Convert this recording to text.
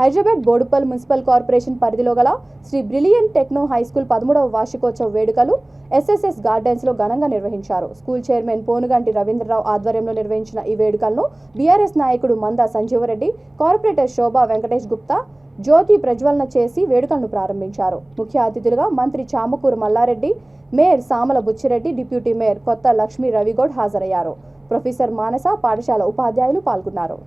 Hyderabad Boduppal municipal corporation పరిధిలో గల Sri brilliant techno high school 13వ వార్షికోత్సవ వేడుకలు ఎస్ఎస్ఎస్ గార్డెన్స్ లో ఘనంగా నిర్వహించారు. స్కూల్ చైర్మన్ పోనుగంటి రవీంద్రరావు ఆధ్వర్యంలో నిర్వహించిన ఈ వేడుకలను బీఆర్ఎస్ నాయకుడు మందా సంజీవరెడ్డి, కార్పొరేటర్ శోభా వెంకటేష్ గుప్తా జ్యోతి ప్రజ్వలన చేసి వేడుకలను ప్రారంభించారు. ముఖ్య అతిథులుగా మంత్రి Chamakuru Mallareddy, mayor Samala Buchireddy, deputy mayor Kotha Lakshmi Ravi Goud హాజరయ్యారు. ప్రొఫెసర్ మానస, పాఠశాల ఉపాధ్యాయులు పాల్గొన్నారు.